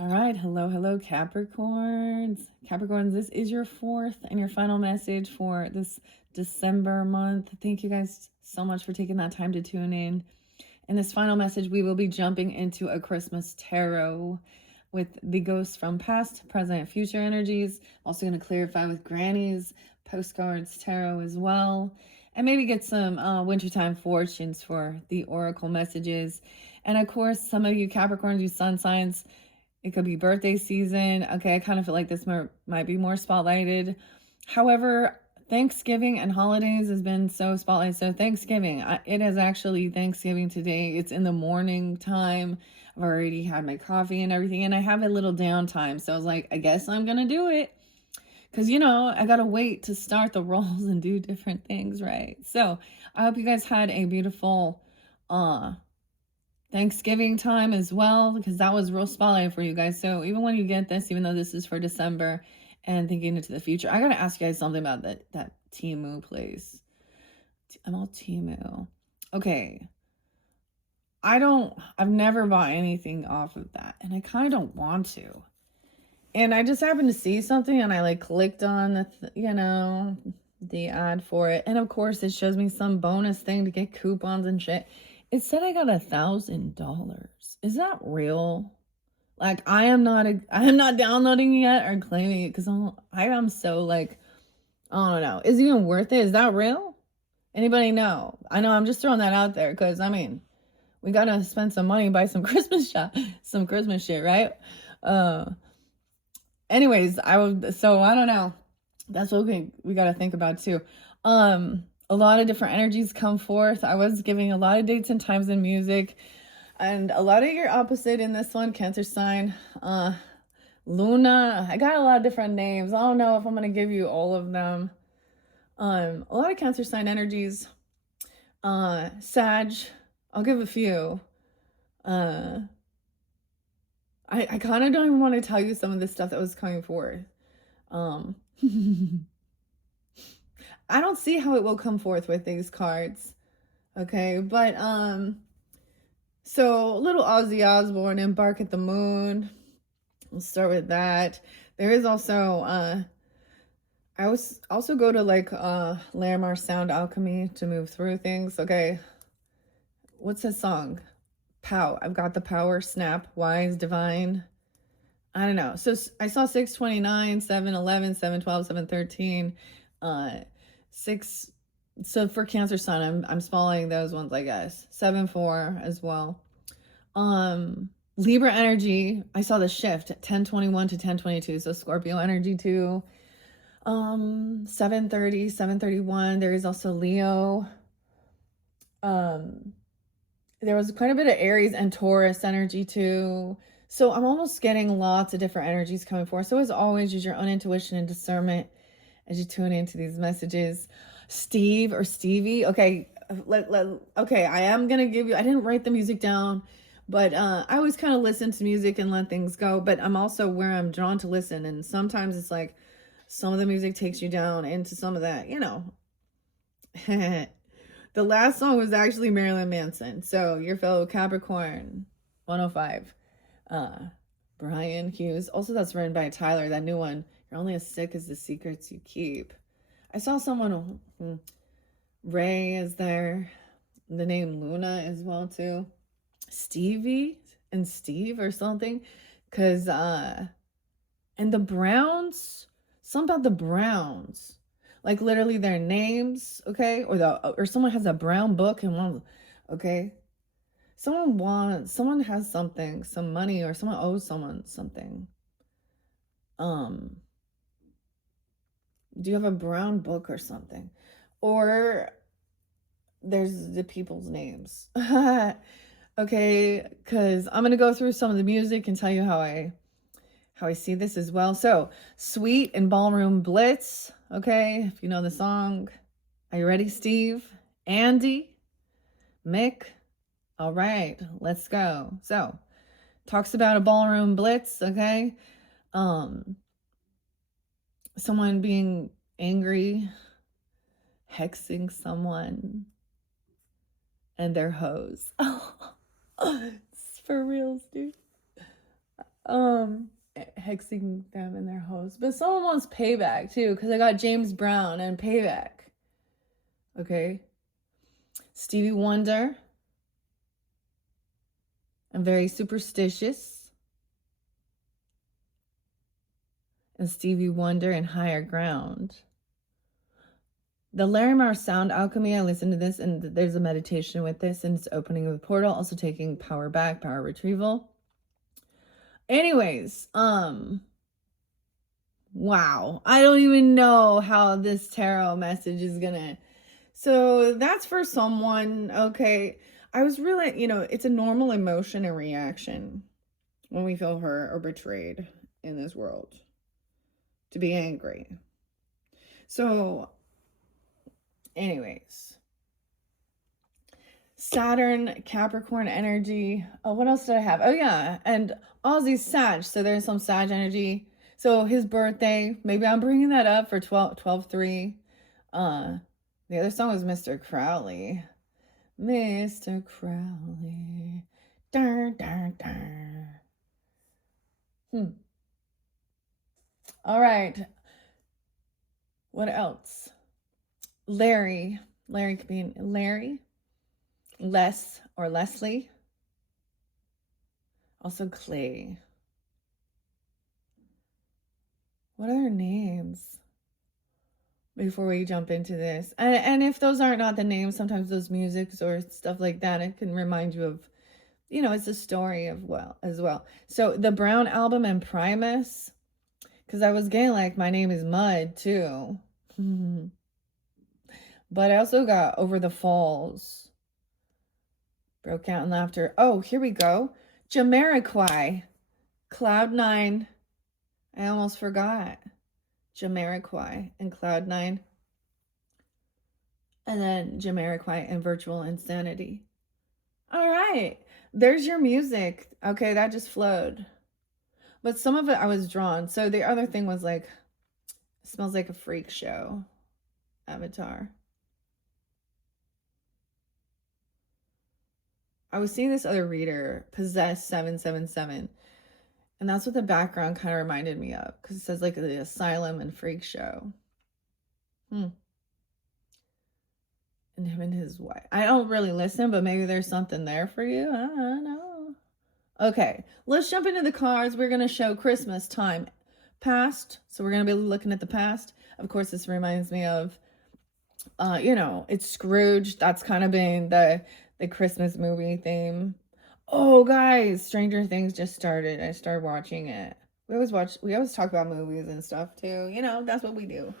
All right. Hello, Capricorns. Capricorns, this is your fourth and your final message for this December month. Thank you guys so much for taking that time to tune in. In this final message, we will be jumping into a Christmas tarot with the ghosts from past, present, future energies. Also going to clarify with Granny's postcards tarot as well. And maybe get some wintertime fortunes for the oracle messages. And of course, some of you Capricorns, you sun signs, it could be birthday season. Okay, I kind of feel like this might be more spotlighted. However, Thanksgiving and holidays has been so spotlighted. So Thanksgiving, it is actually Thanksgiving today. It's in the morning time. I've already had my coffee and everything, and I have a little downtime. So I was like, I guess I'm gonna do it. Because, I got to wait to start the rolls and do different things, right? So I hope you guys had a beautiful Thanksgiving time as well, because that was real spotlight for you guys. So even when you get this, even though this is for December and thinking into the future, I gotta ask you guys something about that Temu place. I'm all Temu. Okay. I've never bought anything off of that, and I kind of don't want to. And I just happened to see something, and I like clicked on the ad for it, and of course it shows me some bonus thing to get coupons and shit. It said I got $1,000. Is that real? Like I am not downloading it yet or claiming it because I am so like, I don't know. Is it even worth it? Is that real? Anybody know? I know I'm just throwing that out there because I mean, we gotta spend some money, buy some some Christmas shit, right? Uh, anyways, I don't know. That's what we got to think about too. A lot of different energies come forth. I was giving a lot of dates and times in music, and a lot of your opposite in this one, Cancer sign. Luna. I got a lot of different names. I don't know if I'm gonna give you all of them. A lot of Cancer sign energies. Sag. I'll give a few. I kind of don't even want to tell you some of the stuff that was coming forth. Um, I don't see how it will come forth with these cards. Okay, but so little Ozzy Osbourne, Embark at the Moon. We'll start with that. There is also I was also go to like Larimar Sound Alchemy to move through things. Okay. What's that song? Pow. I've got the power, snap, wise, divine. I don't know. So I saw 629, 711, 712, 713, 6. So for Cancer Sun, I'm following those ones, I guess. 7-4 as well. Libra energy, I saw the shift 1021 to 1022. So Scorpio energy too. 730, 731. There is also Leo. There was quite a bit of Aries and Taurus energy too. So I'm almost getting lots of different energies coming forth. So as always, use your own intuition and discernment as you tune into these messages. Steve or Stevie. Okay, okay, I am gonna give you. I didn't write the music down, but I always kind of listen to music and let things go. But I'm also where I'm drawn to listen, and sometimes it's like some of the music takes you down into some of that, The last song was actually Marilyn Manson. So your fellow Capricorn 105. Brian Hughes. Also, that's written by Tyler, that new one. You're only as sick as the secrets you keep. I saw someone, Ray is there. The name Luna as well, too. Stevie and Steve or something. Because, and the Browns, something about the Browns. Like literally their names, okay? Or someone has a brown book and one, okay? Someone has something, some money, or someone owes someone something. Do you have a brown book or something? Or there's the people's names. Okay, because I'm gonna go through some of the music and tell you how I see this as well. So, Sweet and Ballroom Blitz, okay, if you know the song. Are you ready, Steve? Andy? Mick? All right, let's go. So, talks about a ballroom blitz, okay? Someone being angry, hexing someone, and their hoes. Oh, it's for reals, dude. um hexing them in their host. But someone wants payback too, because I got James Brown and payback. Okay. Stevie Wonder. I'm very superstitious. And Stevie Wonder and Higher Ground. The Larimar Sound Alchemy, I listened to this, and there's a meditation with this, and it's opening of the portal, also taking power back, power retrieval. Anyways, wow. I don't even know how this tarot message is gonna... So that's for someone, okay. I was really, it's a normal emotion and reaction when we feel hurt or betrayed in this world, to be angry. So anyways, Saturn, Capricorn energy. Oh, what else did I have? Oh yeah, and Ozzy's Sag, so there's some Sag energy. So his birthday, maybe I'm bringing that up for 12/3. The other song was Mr. Crowley. Mr. Crowley. Dun, dun, dun. All right. What else? Larry. Larry could be Larry. Les or Leslie. Also Clay. What are their names? Before we jump into this. And if those aren't not the names, sometimes those musics or stuff like that, it can remind you of, it's a story of as well. So the Brown album and Primus, because I was getting like My Name is Mud too. But I also got Over the Falls. Broke out in laughter. Oh, here we go. Jamiroquai. Cloud9. I almost forgot. Jamiroquai and Cloud9. And then Jamiroquai and Virtual Insanity. All right. There's your music. Okay, that just flowed. But some of it I was drawn. So the other thing was like, Smells Like a Freak Show. Avatar. I was seeing this other reader, Possess 777. And that's what the background kind of reminded me of. Because it says like the asylum and freak show. And him and his wife. I don't really listen, but maybe there's something there for you. I don't know. Okay, let's jump into the cards. We're going to show Christmas time past. So we're going to be looking at the past. Of course, this reminds me of, it's Scrooge. That's kind of been the Christmas movie theme. Oh, guys, Stranger Things just started. I started watching it. We always talk about movies and stuff too. That's what we do.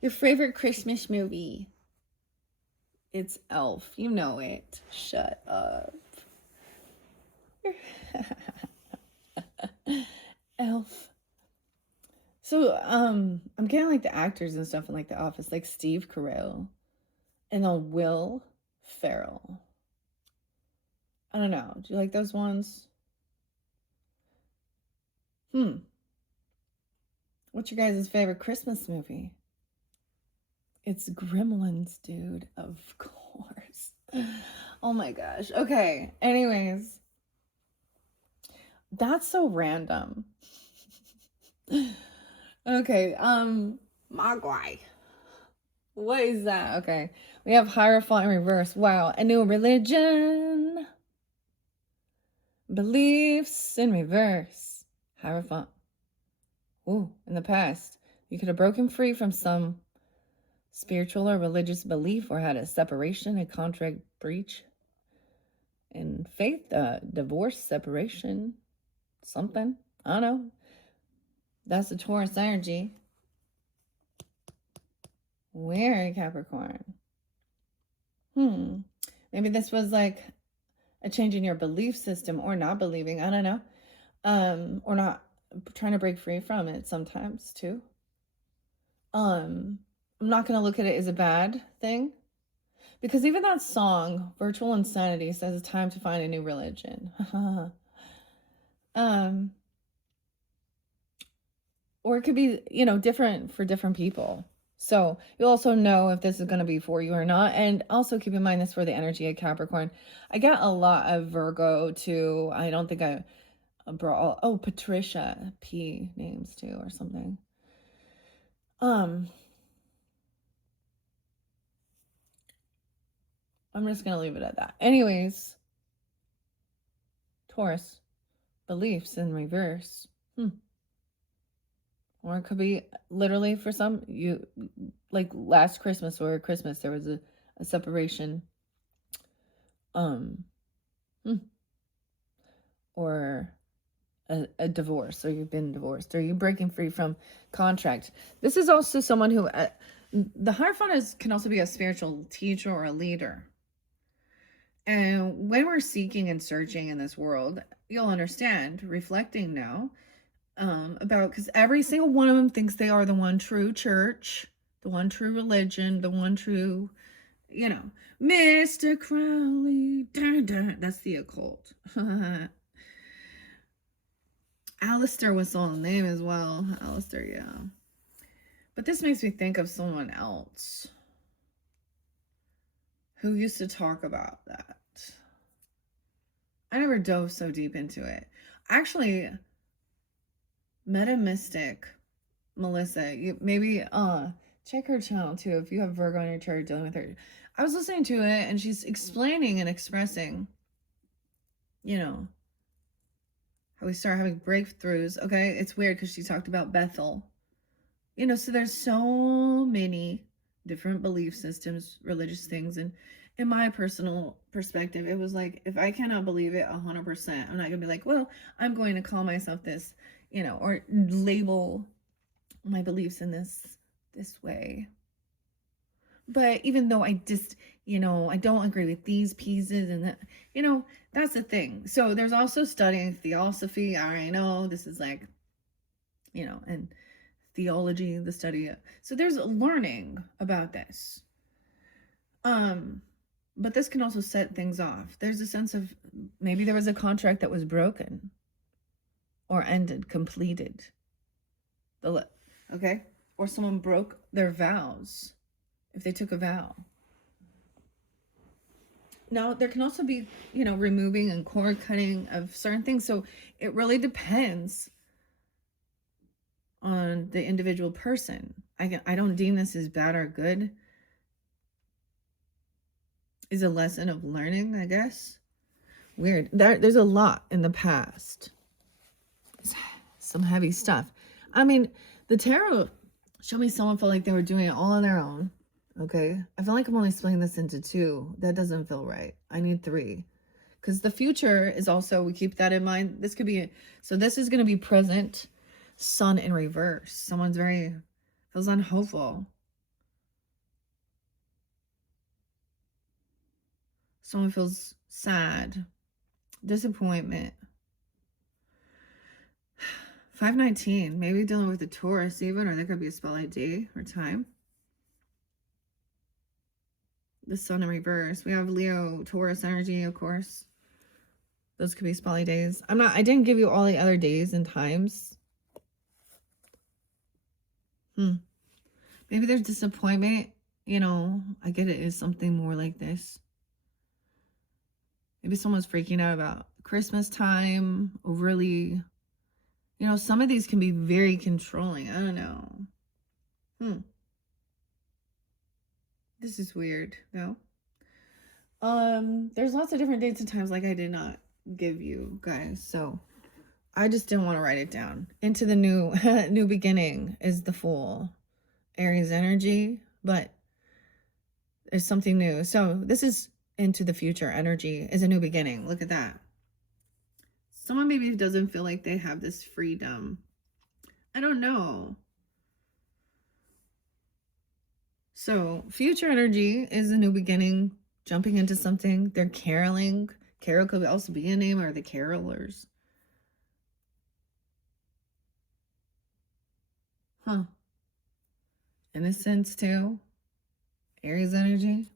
Your favorite Christmas movie? It's Elf. You know it. Shut up. Elf. So, I'm getting like the actors and stuff in like The Office, like Steve Carell and then Will Ferrell. I don't know. Do you like those ones? What's your guys' favorite Christmas movie? It's Gremlins, dude. Of course. Oh my gosh. Okay. Anyways. That's so random. Okay. Mogwai. What is that? Okay. We have Hierophant in reverse. Wow. A new religion. Beliefs in reverse. Hierophant. Ooh, in the past, you could have broken free from some spiritual or religious belief or had a separation, a contract breach. In faith, divorce, separation, something. I don't know. That's the Taurus energy. Weird, Capricorn. Maybe this was like a change in your belief system or not believing. I don't know. Or not trying to break free from it sometimes too. I'm not going to look at it as a bad thing. Because even that song, Virtual Insanity, says it's time to find a new religion. Or it could be, different for different people. So you'll also know if this is going to be for you or not. And also keep in mind this for the energy of Capricorn. I got a lot of Virgo too. I don't think a brawl. Oh, Patricia P names too or something. I'm just gonna leave it at that. Anyways, Taurus, beliefs in reverse. Or it could be literally for some, you like last Christmas or Christmas, there was a separation. Or a divorce, or you've been divorced, or you're breaking free from contract. This is also someone who, the Hierophant can also be a spiritual teacher or a leader. And when we're seeking and searching in this world, you'll understand, reflecting now, about, because every single one of them thinks they are the one true church, the one true religion, the one true, Mr. Crowley, that's the occult. Alistair was the name as well. Alistair, yeah. But this makes me think of someone else who used to talk about that. I never dove so deep into it. Actually, Meta Mystic, Melissa, you maybe check her channel too if you have Virgo in your chart dealing with her. I was listening to it and she's explaining and expressing, how we start having breakthroughs. Okay, it's weird because she talked about Bethel. So there's so many different belief systems, religious things, and in my personal perspective, it was like, if I cannot believe it 100%, I'm not gonna be like, well, I'm going to call myself this, or label my beliefs in this way. But even though I just, I don't agree with these pieces and that, that's the thing. So there's also studying theosophy. I know this is like, and theology, the study. So there's learning about this. But this can also set things off. There's a sense of maybe there was a contract that was broken or ended, completed. Okay? Or someone broke their vows if they took a vow. Now, there can also be, removing and cord cutting of certain things. So it really depends on the individual person. I don't deem this as bad or good. Is a lesson of learning, I guess. Weird. There's a lot in the past. Some heavy stuff. I mean, the tarot showed me someone felt like they were doing it all on their own. Okay, I feel like I'm only splitting this into 2. That doesn't feel right. I need 3. Because the future is also, we keep that in mind. This could be, so this is going to be present, Sun in reverse. Someone's feels unhopeful. Someone feels sad, disappointment. 519, maybe dealing with a Taurus even, or there could be a spotlight day or time. The Sun in reverse. We have Leo, Taurus energy, of course. Those could be spotlight days. I didn't give you all the other days and times. Maybe there's disappointment. I get it is something more like this. Maybe someone's freaking out about Christmas time, overly. Some of these can be very controlling. I don't know. This is weird, no? There's lots of different dates and times like I did not give you guys, so I just didn't want to write it down. Into the new new beginning is the Fool. Aries energy, but there's something new. So this is into the future energy, is a new beginning. Look at that. Someone maybe doesn't feel like they have this freedom. I don't know. So future energy is a new beginning, jumping into something. They're caroling. Carol could also be a name, or the carolers. Innocence too. Aries energy.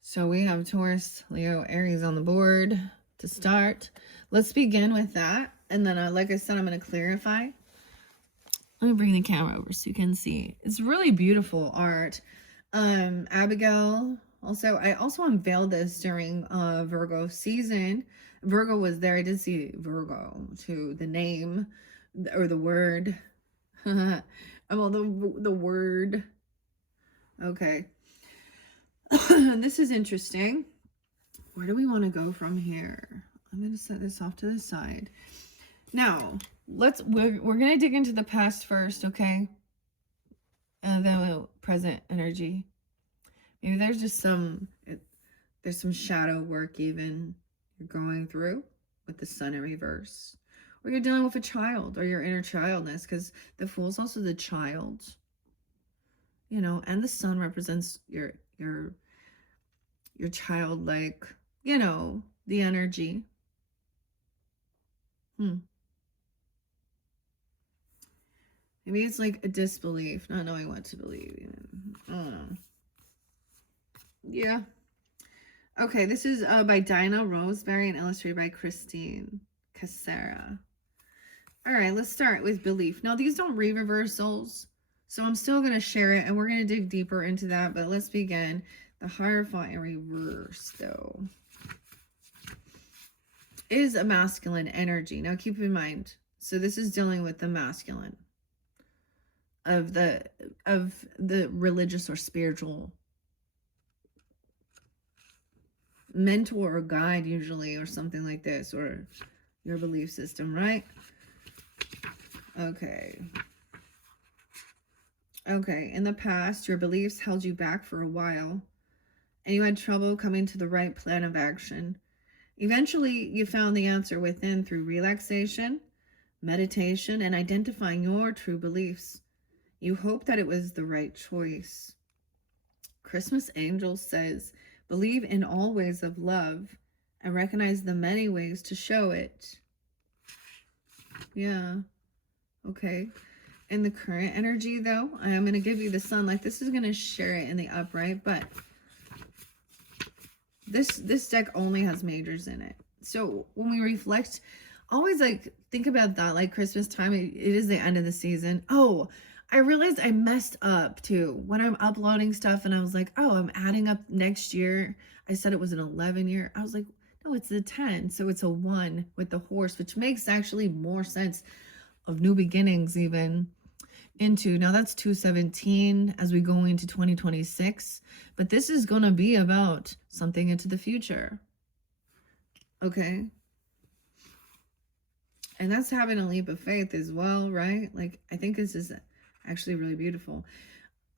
So we have Taurus, Leo, Aries on the board to start. Let's begin with that. And then, like I said, I'm going to clarify. Let me bring the camera over so you can see. It's really beautiful art. Abigail Also, I also unveiled this during Virgo season. Virgo was there. I did see Virgo to the name or the word. Well, the word. Okay. This is interesting. Where do we want to go from here? I'm going to set this off to the side. Now, we're going to dig into the past first, okay? And then present energy. Maybe there's just there's some shadow work even you're going through with the sun in reverse. Or you're dealing with a child or your inner childness, because the Fool's also the child. You know, and the sun represents your childlike, you know, the energy. Maybe it's like a disbelief, not knowing what to believe. I don't know. Yeah. Okay, this is by Dinah Roseberry and illustrated by Christine Casera. All right, let's start with belief. Now, these don't read reversals, so I'm still going to share it, and we're going to dig deeper into that, but let's begin. The Hierophant in reverse, though, is a masculine energy. Now, keep in mind, so this is dealing with the masculine of the religious or spiritual mentor or guide, usually, or something like this, or your belief system, right? Okay. In the past, your beliefs held you back for a while, and you had trouble coming to the right plan of action. Eventually, you found the answer within through relaxation, meditation, and identifying your true beliefs. You hoped that it was the right choice. Christmas Angel says, believe in all ways of love and recognize the many ways to show it. Yeah. Okay. In the current energy, though, I am going to give you the sun. Like, this is going to share it in the upright, but this deck only has majors in it. So when we reflect, always like think about that, like Christmas time, it is the end of the season. Oh, I realized I messed up too when I'm uploading stuff, and I was like, oh, I'm adding up next year. I said it was an 11 year. I was like, no, it's a 10. So it's a 1 with the horse, which makes actually more sense of new beginnings even into. Now that's 217 as we go into 2026, but this is going to be about something into the future. Okay. And that's having a leap of faith as well, right? Like, I think this is actually really beautiful.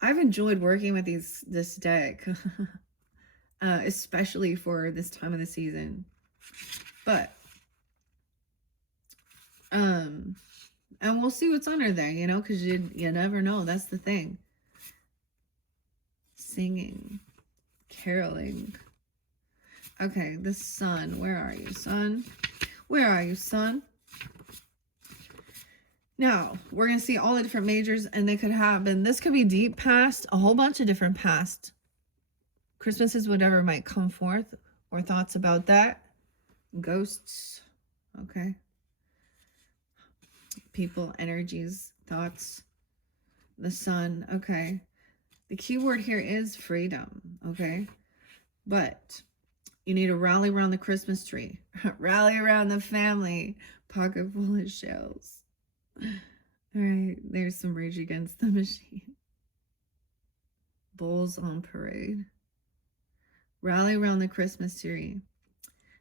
I've enjoyed working with this deck, especially for this time of the season. But, and we'll see what's under there, you know, because you never know. That's the thing. Singing, caroling. Okay, the sun. Where are you, sun? Where are you, sun? Now, we're going to see all the different majors, and they could happen. This could be deep past, a whole bunch of different past. Christmas is whatever might come forth, or thoughts about that. Ghosts. Okay. People, energies, thoughts. The sun. Okay. The key word here is freedom. Okay. But you need to rally around the Christmas tree. Rally around the family. Pocket full of shells. All right, there's some Rage Against the Machine. Bulls on parade. Rally around the Christmas tree.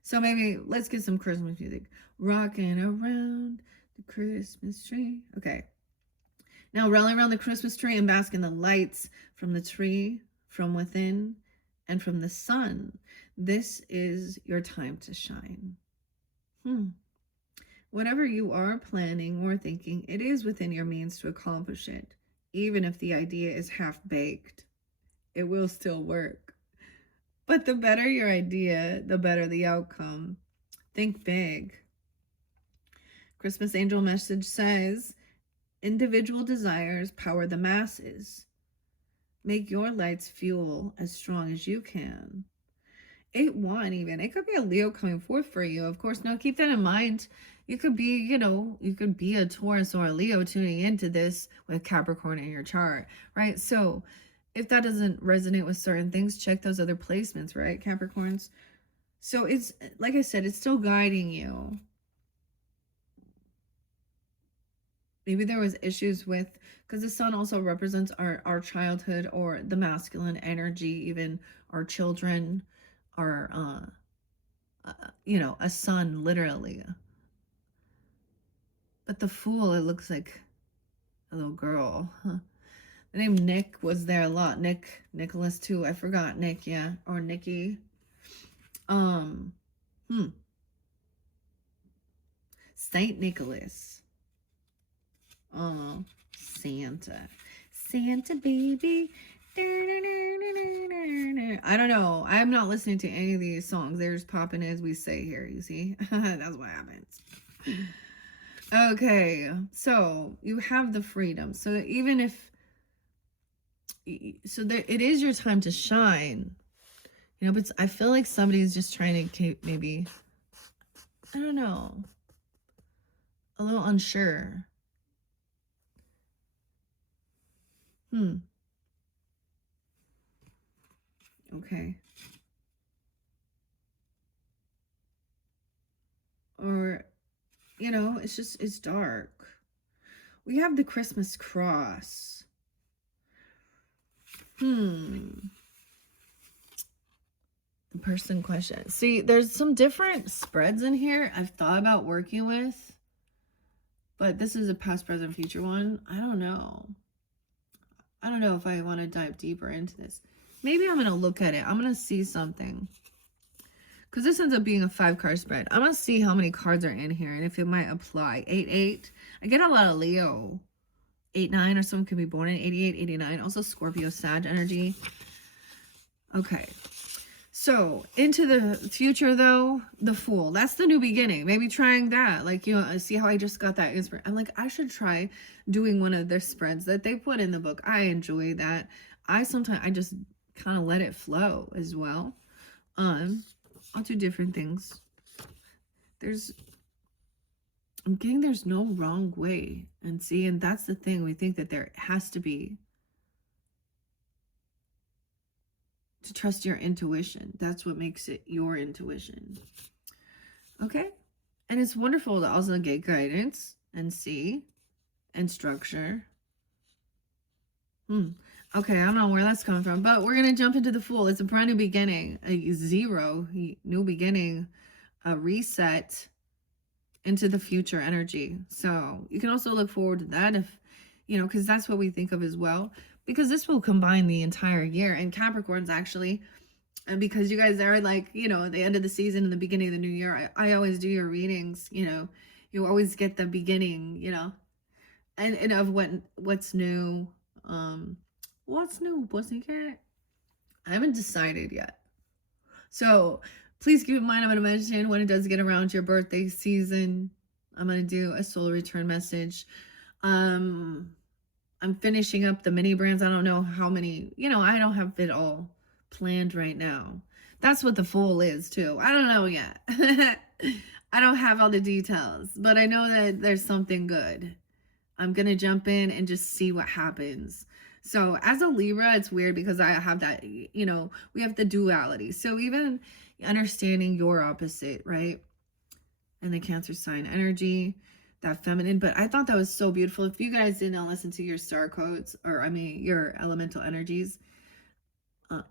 So maybe let's get some Christmas music. Rocking around the Christmas tree. Okay. Now rally around the Christmas tree and bask in the lights from the tree, from within, and from the sun. This is your time to shine. Whatever you are planning or thinking, it is within your means to accomplish it. Even if the idea is half-baked, it will still work. But the better your idea, the better the outcome. Think big. Christmas Angel message says, individual desires power the masses. Make your lights fuel as strong as you can. 8-1 even. It could be a Leo coming forth for you. Of course, now keep that in mind. You could be, you could be a Taurus or a Leo tuning into this with Capricorn in your chart, right? So if that doesn't resonate with certain things, check those other placements, right, Capricorns? So it's, like I said, it's still guiding you. Maybe there was issues with, because the sun also represents our childhood, or the masculine energy, even our children, our you know, a son, literally. But the Fool, it looks like a little girl. Huh. The name Nick was there a lot. Nicholas too. I forgot Nick, yeah, or Nikki. Um, Saint Nicholas. Oh, Santa. Santa baby. I don't know. I'm not listening to any of these songs. They're just popping as we say here, you see? That's what happens. Okay, so you have the freedom. So even if, so there, it is your time to shine. You know, but I feel like somebody's just trying to keep, maybe, I don't know, a little unsure. Okay. Or, you know, it's just, it's dark. We have the Christmas cross. The person question. See, there's some different spreads in here I've thought about working with, but this is a past, present, future one. I don't know. I don't know if I want to dive deeper into this. Maybe I'm going to look at it. I'm going to see something. Because this ends up being a 5-card spread. I'm going to see how many cards are in here and if it might apply. 8-8. I get a lot of Leo. 8-9, or someone could be born in 88, 89. Also Scorpio, Sag energy. Okay. So, into the future, though, the Fool. That's the new beginning. Maybe trying that. Like, you know, see how I just got that inspiration. I'm like, I should try doing one of their spreads that they put in the book. I enjoy that. I just kind of let it flow as well. I'll do different things. I'm getting there's no wrong way. And see, and that's the thing. We think that there has to be. To trust your intuition. That's what makes it your intuition. Okay? And it's wonderful to also get guidance and see and structure. Okay, I don't know where that's coming from, but we're going to jump into the Fool. It's a brand new beginning, a zero, new beginning, a reset into the future energy. So you can also look forward to that if, you know, because that's what we think of as well. Because this will combine the entire year. And Capricorns actually, and because you guys are like, you know, at the end of the season and the beginning of the new year, I always do your readings, you know, you always get the beginning, you know, and of what's new. What's new, pussycat? I haven't decided yet. So please keep in mind, I'm going to mention when it does get around your birthday season, I'm going to do a solar return message. I'm finishing up the mini brands. I don't know how many, you know, I don't have it all planned right now. That's what the Fool is too. I don't know yet. I don't have all the details, but I know that there's something good. I'm going to jump in and just see what happens. So as a Libra, it's weird because I have that, you know, we have the duality. So even understanding your opposite, right? And the Cancer sign energy, that feminine. But I thought that was so beautiful. If you guys didn't listen to your star codes, or I mean your elemental energies,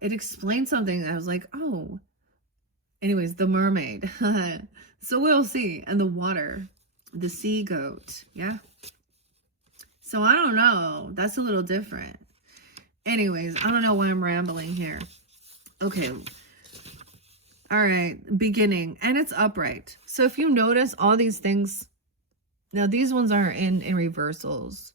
it explained something. I was like, oh, anyways, the mermaid. So we'll see. And the water, the sea goat. Yeah. So I don't know. That's a little different. Anyways, I don't know why I'm rambling here. Okay. All right. Beginning. And it's upright. So if you notice all these things, now these ones are in reversals.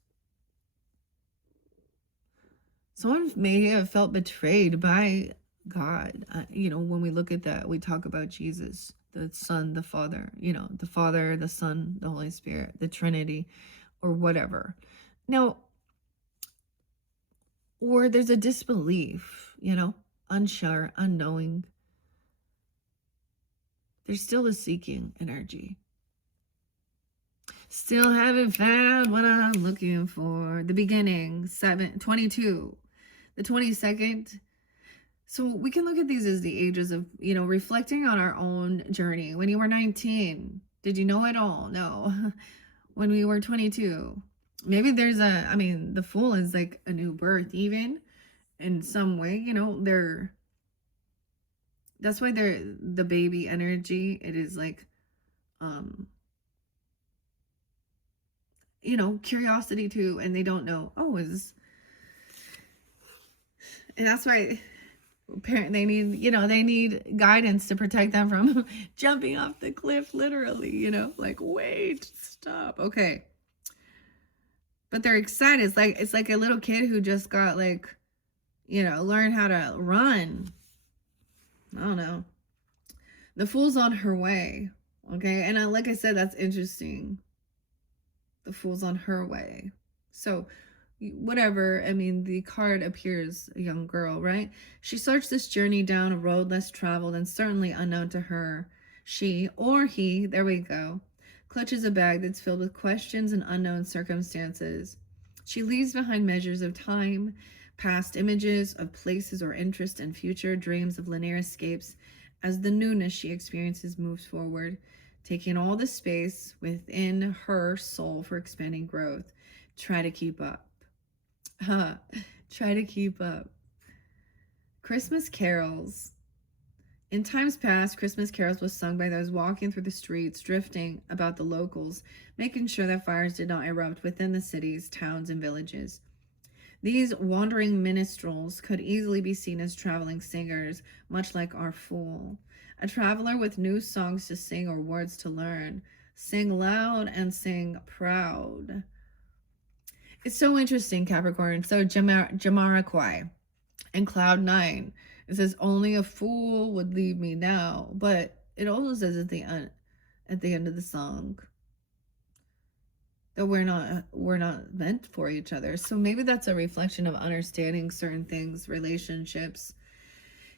Someone may have felt betrayed by God. You know, when we look at that, we talk about Jesus, the Son, the Father, you know, the Father, the Son, the Holy Spirit, the Trinity, or whatever. Now, or there's a disbelief, you know, unsure, unknowing. There's still a seeking energy. Still haven't found what I'm looking for. The beginning, 22. the 22nd. So we can look at these as the ages of, you know, reflecting on our own journey. When you were 19, did you know it all? No. When we were 22, maybe there's I mean, the Fool is like a new birth, even in some way, you know, that's why they're the baby energy. It is like, you know, curiosity too. And they don't know, oh, and that's why they need guidance to protect them from jumping off the cliff, literally, you know, like, wait, stop. Okay. But they're excited. It's like a little kid who just got, like, you know, learned how to run. I don't know. The Fool's on her way. Okay. And like I said, that's interesting. The Fool's on her way. So whatever, I mean, the card appears a young girl, right? She starts this journey down a road less traveled and certainly unknown to her. She, or he, there we go, clutches a bag that's filled with questions and unknown circumstances. She leaves behind measures of time, past images of places or interest, and future dreams of linear escapes as the newness she experiences moves forward, taking all the space within her soul for expanding growth. Try to keep up. Try to keep up. Christmas carols. In times past, Christmas carols was sung by those walking through the streets, drifting about the locals, making sure that fires did not erupt within the cities, towns, and villages. These wandering minstrels could easily be seen as traveling singers, much like our Fool. A traveler with new songs to sing or words to learn. Sing loud and sing proud. It's so interesting, Capricorn. So Jamiroquai and Cloud 9. It says only a fool would leave me now, but it also says at the end of the song that we're not meant for each other. So maybe that's a reflection of understanding certain things, relationships.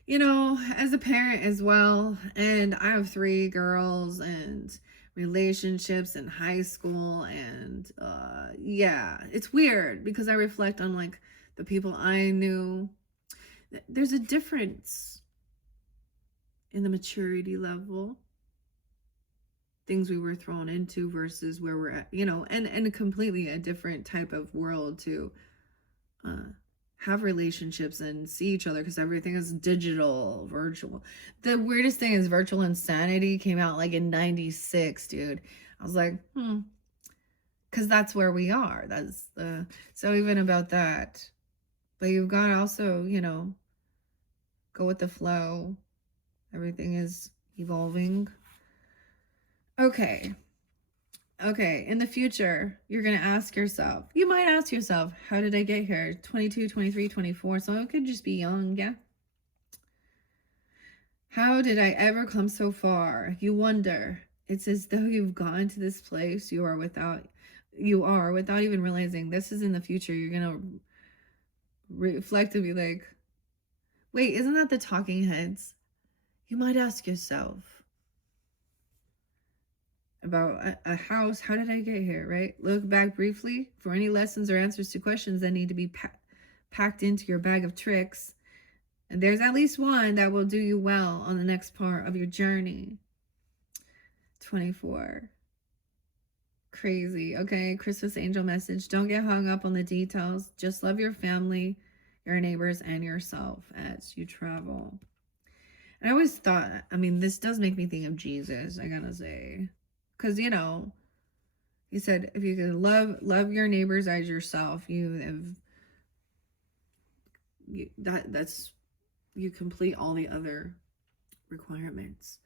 You know, as a parent as well, and I have 3 girls and relationships in high school, and yeah, it's weird because I reflect on like the people I knew. There's a difference in the maturity level, things we were thrown into versus where we're at, you know, and completely a different type of world to have relationships and see each other, because everything is digital, virtual. The weirdest thing is Virtual Insanity came out like in 96, dude. I was like, because that's where we are. That's the, so even about that. But you've got to also, you know, go with the flow. Everything is evolving. Okay, in the future, you're going to ask yourself, you might ask yourself, how did I get here? 22, 23, 24. So it could just be young, yeah? How did I ever come so far? You wonder. It's as though you've gotten to this place you are without even realizing this is in the future. You're going to reflect and be like, wait, isn't that the Talking Heads? You might ask yourself about a house. How did I get here, right? Look back briefly for any lessons or answers to questions that need to be packed into your bag of tricks. And there's at least one that will do you well on the next part of your journey. 24. Crazy. Okay, Christmas angel message. Don't get hung up on the details. Just love your family, your neighbors, and yourself as you travel. And I always thought, I mean, this does make me think of Jesus, I gotta say. Because, you know, he said, if you can love your neighbors as yourself, you complete all the other requirements.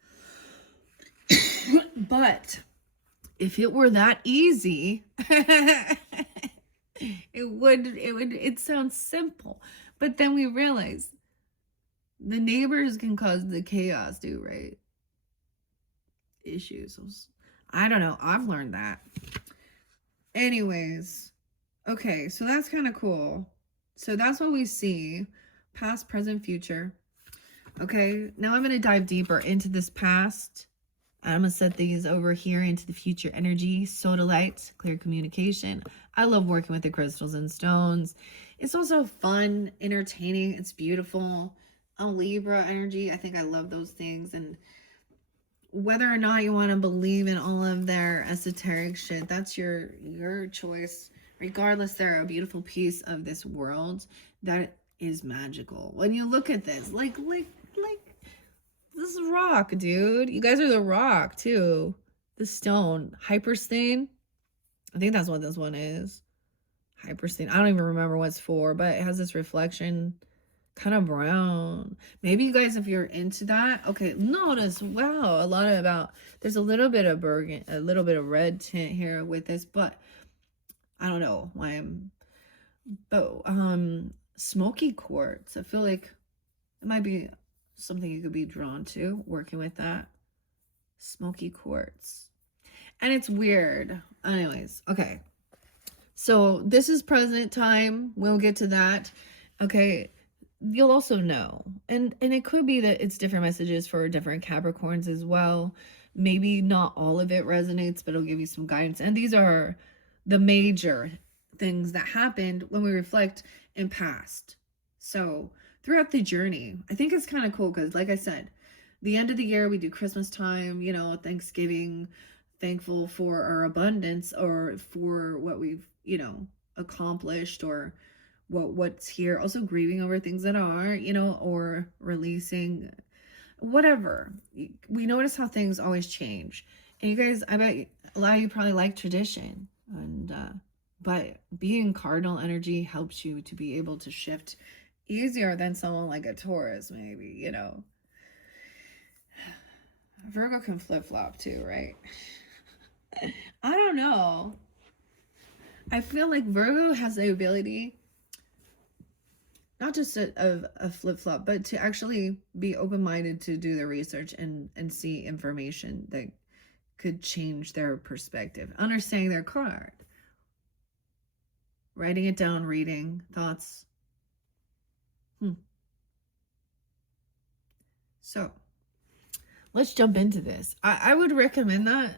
But if it were that easy, it sounds simple. But then we realize the neighbors can cause the chaos too, right? Issues. I don't know. I've learned that. Anyways, okay, so that's kind of cool. So that's what we see. Past, present, future. Okay, now I'm going to dive deeper into this past I'm going to set these over here into the future energy. Sodalite, clear communication. I love working with the crystals and stones. It's also fun, entertaining. It's beautiful. Libra energy. I think I love those things. And whether or not you want to believe in all of their esoteric shit, that's your choice. Regardless, they're a beautiful piece of this world that is magical. When you look at this, like this is rock, dude. You guys are the rock too. The stone, hyperstain. I think that's what this one is. Hyperstain. I don't even remember what it's for, but it has this reflection, kind of brown. Maybe you guys, if you're into that, okay, notice, wow, there's a little bit of burgundy, a little bit of red tint here with this, but I don't know why smoky quartz. I feel like it might be something you could be drawn to working with that. Smoky quartz. And it's weird. Anyways, okay. So this is present time. We'll get to that. Okay. You'll also know. And it could be that it's different messages for different Capricorns as well. Maybe not all of it resonates, but it'll give you some guidance. And these are the major things that happened when we reflect in past. So throughout the journey, I think it's kind of cool because, like I said, the end of the year, we do Christmas time, you know, Thanksgiving, thankful for our abundance or for what we've, you know, accomplished or what's here. Also grieving over things that are, you know, or releasing whatever. We notice how things always change. And you guys, I bet a lot of you probably like tradition. And but being cardinal energy helps you to be able to shift easier than someone like a Taurus, maybe, you know. Virgo can flip-flop too, right? I don't know. I feel like Virgo has the ability, not just a flip-flop, but to actually be open-minded to do the research and see information that could change their perspective. Understanding their card. Writing it down, reading, thoughts. So, let's jump into this. I would recommend that.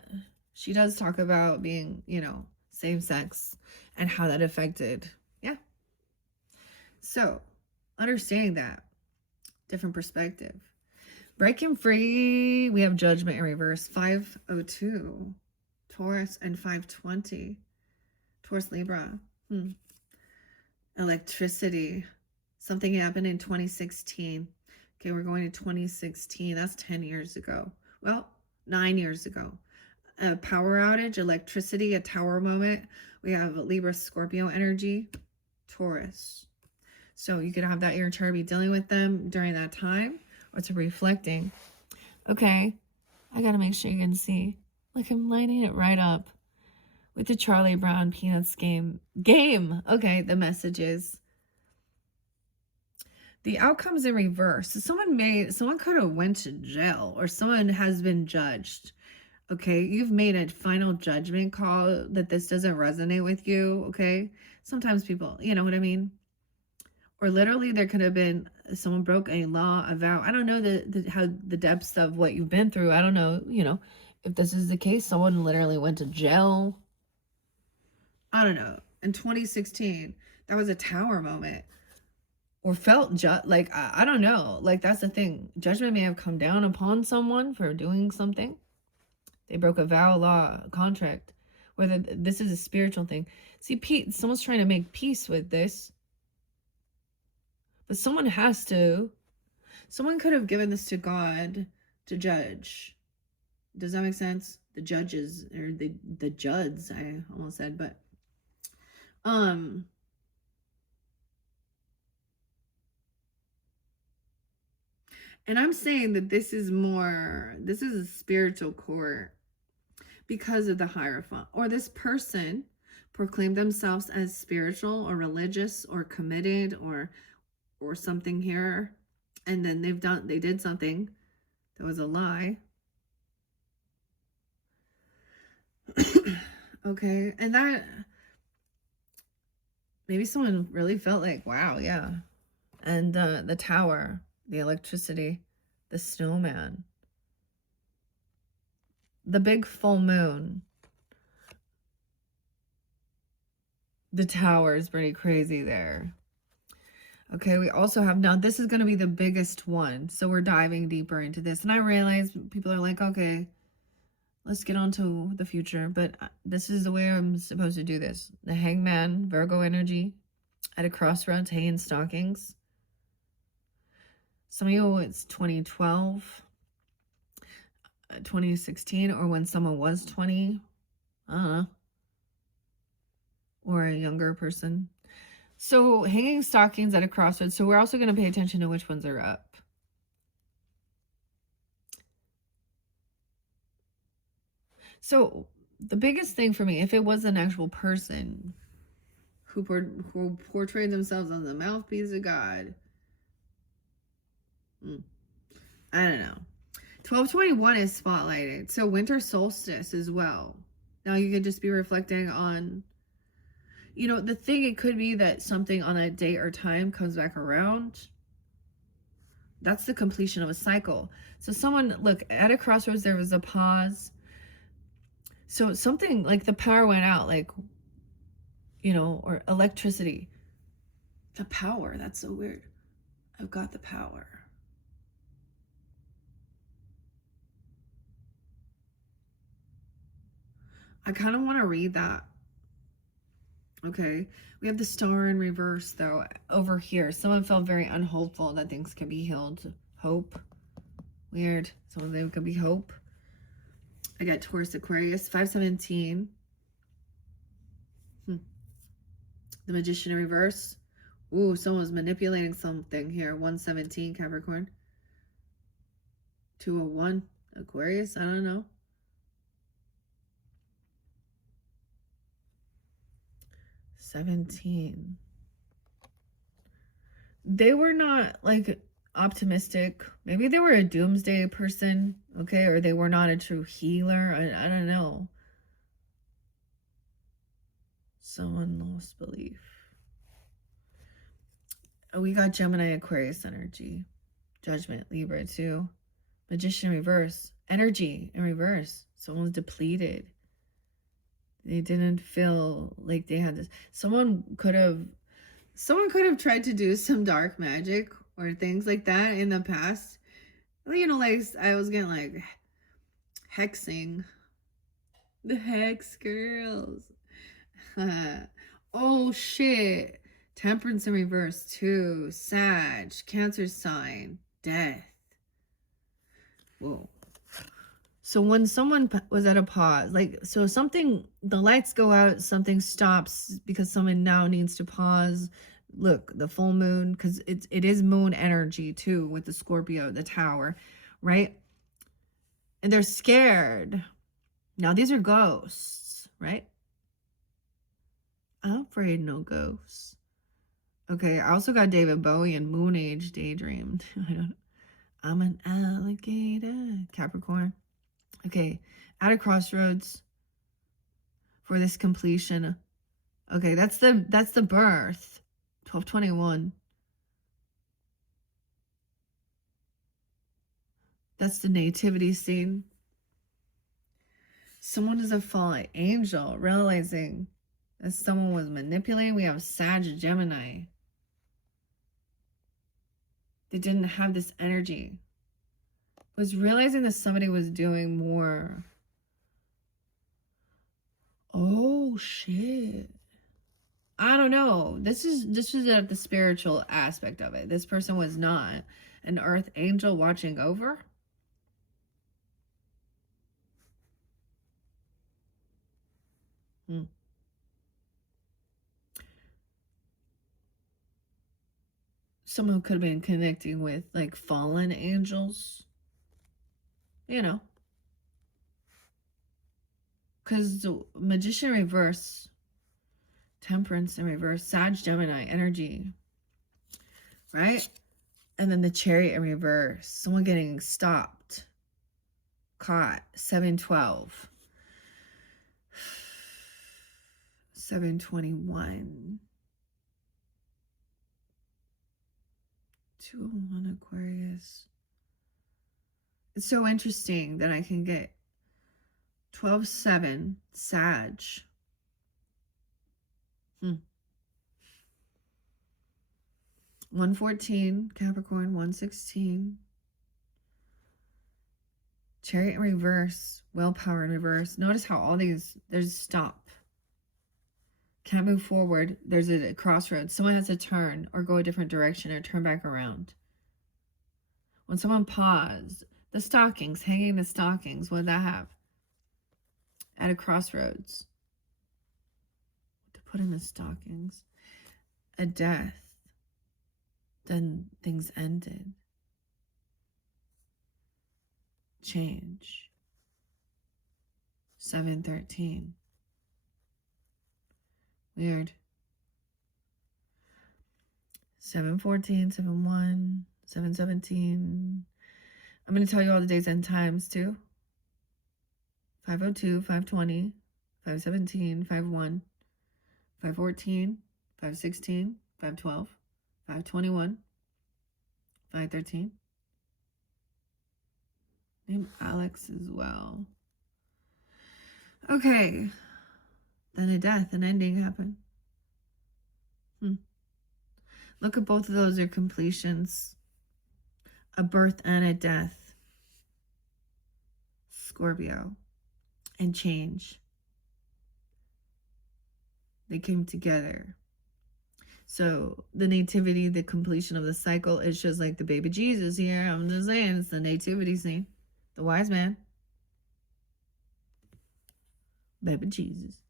She does talk about being, you know, same sex and how that affected. Yeah. So, understanding that. Different perspective. Breaking free. We have judgment in reverse. 502. Taurus and 520. Taurus Libra. Electricity. Something happened in 2016. Okay, we're going to 2016. That's 10 years ago. Well, 9 years ago. A power outage, electricity, a tower moment. We have Libra, Scorpio energy, Taurus. So you could have that in your chart, be dealing with them during that time, or it's reflecting. Okay, I gotta make sure you can see. Look, I'm lighting it right up with the Charlie Brown Peanuts game. Okay, the messages. The outcome's in reverse. So someone could have went to jail, or someone has been judged. Okay, you've made a final judgment call that this doesn't resonate with you. Okay, sometimes people, you know what I mean? Or literally there could have been someone broke a law, a vow. I don't know how the depths of what you've been through. I don't know, you know, if this is the case, someone literally went to jail. I don't know. In 2016, that was a tower moment. Or felt like, I don't know. Like, that's the thing. Judgment may have come down upon someone for doing something. They broke a vow, law, a contract. Whether this is a spiritual thing. See, someone's trying to make peace with this. But someone has to. Someone could have given this to God to judge. Does that make sense? The judges, or the judges, I almost said, but and I'm saying that this is a spiritual court because of the Hierophant, or this person proclaimed themselves as spiritual or religious or committed or something here, and then they did something that was a lie. Okay, and that maybe someone really felt like, wow, yeah. And the tower, the electricity, the snowman. the big full moon. The tower is pretty crazy there. Okay, we also have, now this is going to be the biggest one. So we're diving deeper into this. And I realize people are like, okay, let's get on to the future. But this is the way I'm supposed to do this. The Hangman, Virgo energy, at a crossroads, hay and stockings. Some of you, it's 2012, 2016, or when someone was 20. Or a younger person. So hanging stockings at a crossroads. So we're also going to pay attention to which ones are up. So the biggest thing for me, if it was an actual person who portrayed themselves as the mouthpiece of God, I don't know. 1221 is spotlighted. So winter solstice as well. Now you could just be reflecting on, you know, the thing, it could be that something on that date or time comes back around. That's the completion of a cycle. So someone, look, at a crossroads, there was a pause. So something like the power went out, like, you know, or electricity. The power, that's so weird. I've got the power. I kind of want to read that. Okay. We have the star in reverse, though, over here. Someone felt very unhopeful that things could be healed. Hope. Weird. Some of them could be hope. I got Taurus, Aquarius, 517. The Magician in reverse. Ooh, someone's manipulating something here. 117, Capricorn. 201, Aquarius. I don't know. $17. They were not like optimistic. Maybe they were a doomsday person, okay, or they were not a true healer. I don't know. Someone lost belief. Oh, we got Gemini, Aquarius energy. Judgment, Libra too. Magician reverse. Energy in reverse. Someone's depleted. They didn't feel like they had this. Someone could have tried to do some dark magic or things like that in the past. You know, like I was getting like hexing. The hex girls. Oh shit. Temperance in reverse too. Sag. Cancer sign. Death. Whoa. So when someone was at a pause, like, so something, the lights go out, something stops because someone now needs to pause. Look, the full moon, because it is moon energy too with the Scorpio, the tower, right? And they're scared. Now these are ghosts, right? I'm afraid no ghosts. Okay, I also got David Bowie and Moon Age Daydreamed. I'm an alligator, Capricorn. Okay, at a crossroads for this completion. Okay, that's the birth. 1221. That's the nativity scene. Someone is a fallen angel, realizing that someone was manipulating. We have Sag, Gemini. They didn't have this energy. Was realizing that somebody was doing more. Oh shit. I don't know. This is the spiritual aspect of it. This person was not an earth angel watching over. Someone could have been connecting with like fallen angels. You know. Because the Magician reverse, Temperance in reverse, Sag, Gemini energy, right? And then the Chariot in reverse, someone getting stopped, caught, 712, 721, 201 Aquarius. It's so interesting that I can get 12-7, Sag. 114, Capricorn, 116. Chariot in reverse, willpower in reverse. Notice how all these, there's stop. Can't move forward. There's a crossroads. Someone has to turn or go a different direction or turn back around. When someone paused, the stockings, hanging the stockings, what did that have? At a crossroads. What to put in the stockings? A death. Then things ended. Change. 7-13. Weird. 7-14, 7-1, 7-17. I'm going to tell you all the days and times too. 5:02, 5:20, 5:17, 5:1, 5:14, 5:16, 5:12, 5:21, 5:13. Name Alex as well. Okay. Then a death, an ending happened. Look at both of those are completions. A birth and a death. Scorpio. And change. They came together. So the nativity, the completion of the cycle, it shows like the baby Jesus here. I'm just saying, it's the nativity scene. The wise man. Baby Jesus.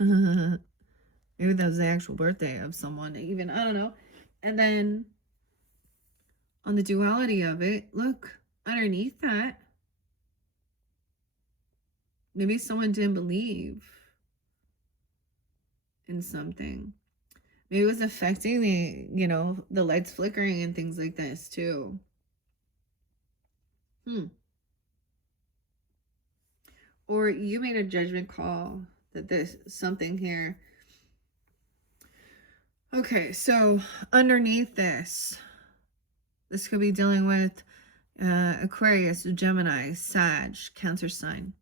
Maybe that was the actual birthday of someone, even, I don't know. And then on the duality of it, look, underneath that, maybe someone didn't believe in something. Maybe it was affecting the lights flickering and things like this too. Or you made a judgment call that there's something here. Okay, so underneath this could be dealing with Aquarius, Gemini, Sag, Cancer sign.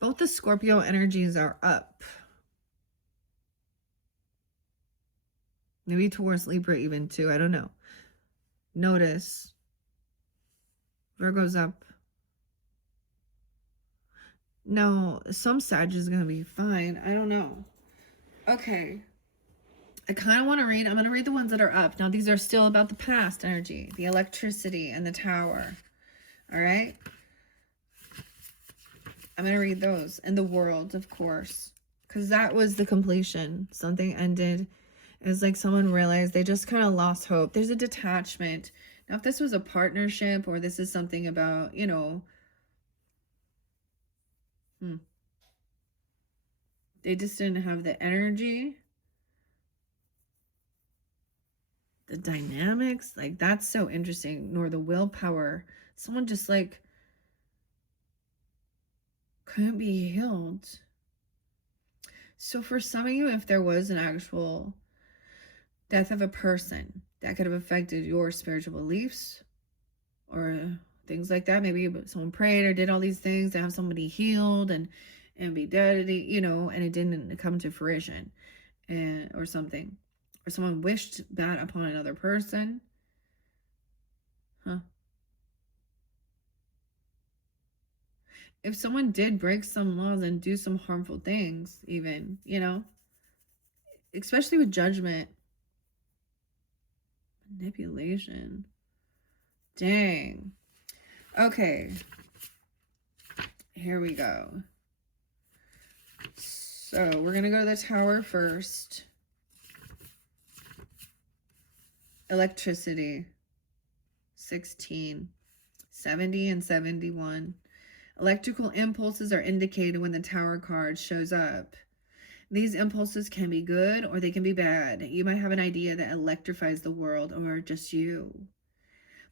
Both the Scorpio energies are up. Maybe towards Libra even too. I don't know. Notice Virgo's up. No, some Sag is going to be fine. I don't know. Okay. I kind of want to read. I'm going to read the ones that are up. Now, these are still about the past energy, the electricity and the tower. All right. I'm going to read those. And the world, of course. Because that was the completion. Something ended. It was like someone realized they just kind of lost hope. There's a detachment. Now, if this was a partnership or this is something about, they just didn't have the energy, the dynamics. Like, that's so interesting. Nor the willpower. Someone just like couldn't be healed. So for some of you, if there was an actual death of a person, that could have affected your spiritual beliefs or things like that. Maybe someone prayed or did all these things to have somebody healed and be dead, and it didn't come to fruition, or something. Or someone wished that upon another person. If someone did break some laws and do some harmful things, even, especially with judgment, manipulation. Dang. Okay. Here we go. So we're going to go to the tower first. Electricity. 16. 70 and 71. Electrical impulses are indicated when the tower card shows up. These impulses can be good or they can be bad. You might have an idea that electrifies the world or just you.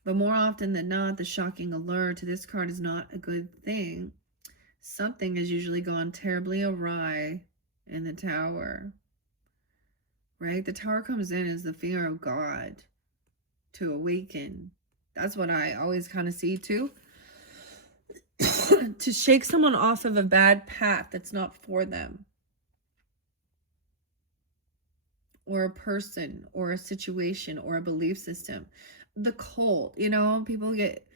But more often than not, the shocking alert to this card is not a good thing. Something has usually gone terribly awry in the tower. Right? The tower comes in as the fear of God to awaken. That's what I always kind of see too. to shake someone off of a bad path that's not for them, or a person, or a situation, or a belief system. The cult, people get.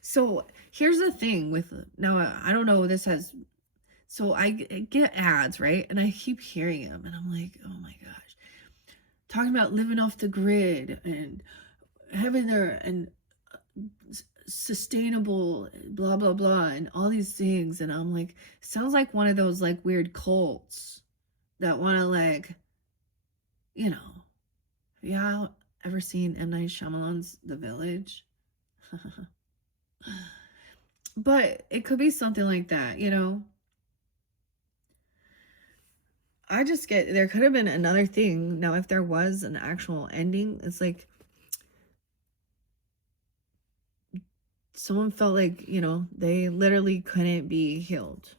So here's the thing with, now I don't know, this has, so I get ads, right? And I keep hearing them, and I'm like, oh my gosh, talking about living off the grid and having their, and sustainable blah blah blah and all these things, and I'm like, sounds like one of those like weird cults that want to like, yeah, ever seen M. Night Shyamalan's The Village? But it could be something like that, I just get, there could have been another thing. Now, if there was an actual ending, it's like someone felt like, they literally couldn't be healed.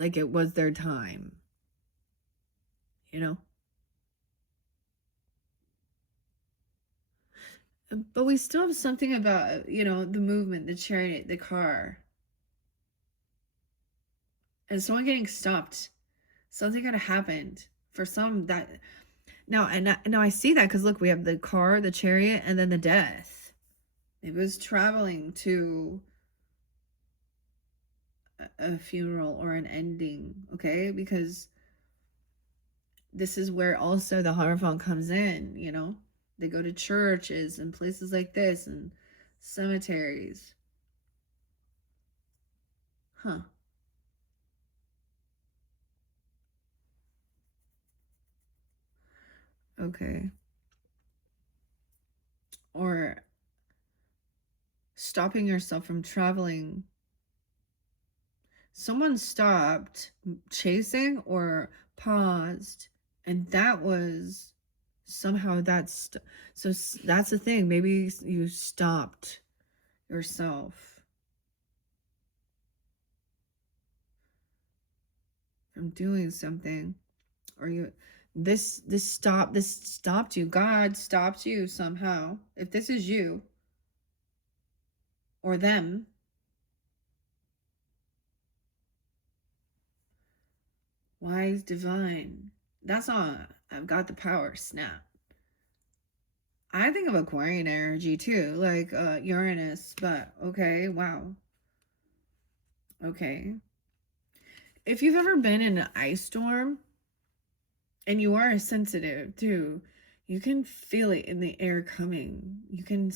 Like it was their time, But we still have something about, the movement, the chariot, the car. And someone getting stopped. Something could have happened for some that. Now I see that because look, we have the car, the chariot, and then the death. It was traveling to a funeral or an ending, okay? Because this is where also the Hierophant comes in, They go to churches and places like this and cemeteries. Huh. Okay. Or stopping yourself from traveling. Someone stopped chasing or paused, and that was somehow so that's the thing. Maybe you stopped yourself from doing something, or this stopped you. God stopped you somehow. If this is you or them, wise divine, that's all. I've got the power. Snap. I think of Aquarian energy too, like Uranus, but okay, wow. Okay. If you've ever been in an ice storm, and you are sensitive too, you can feel it in the air coming. You can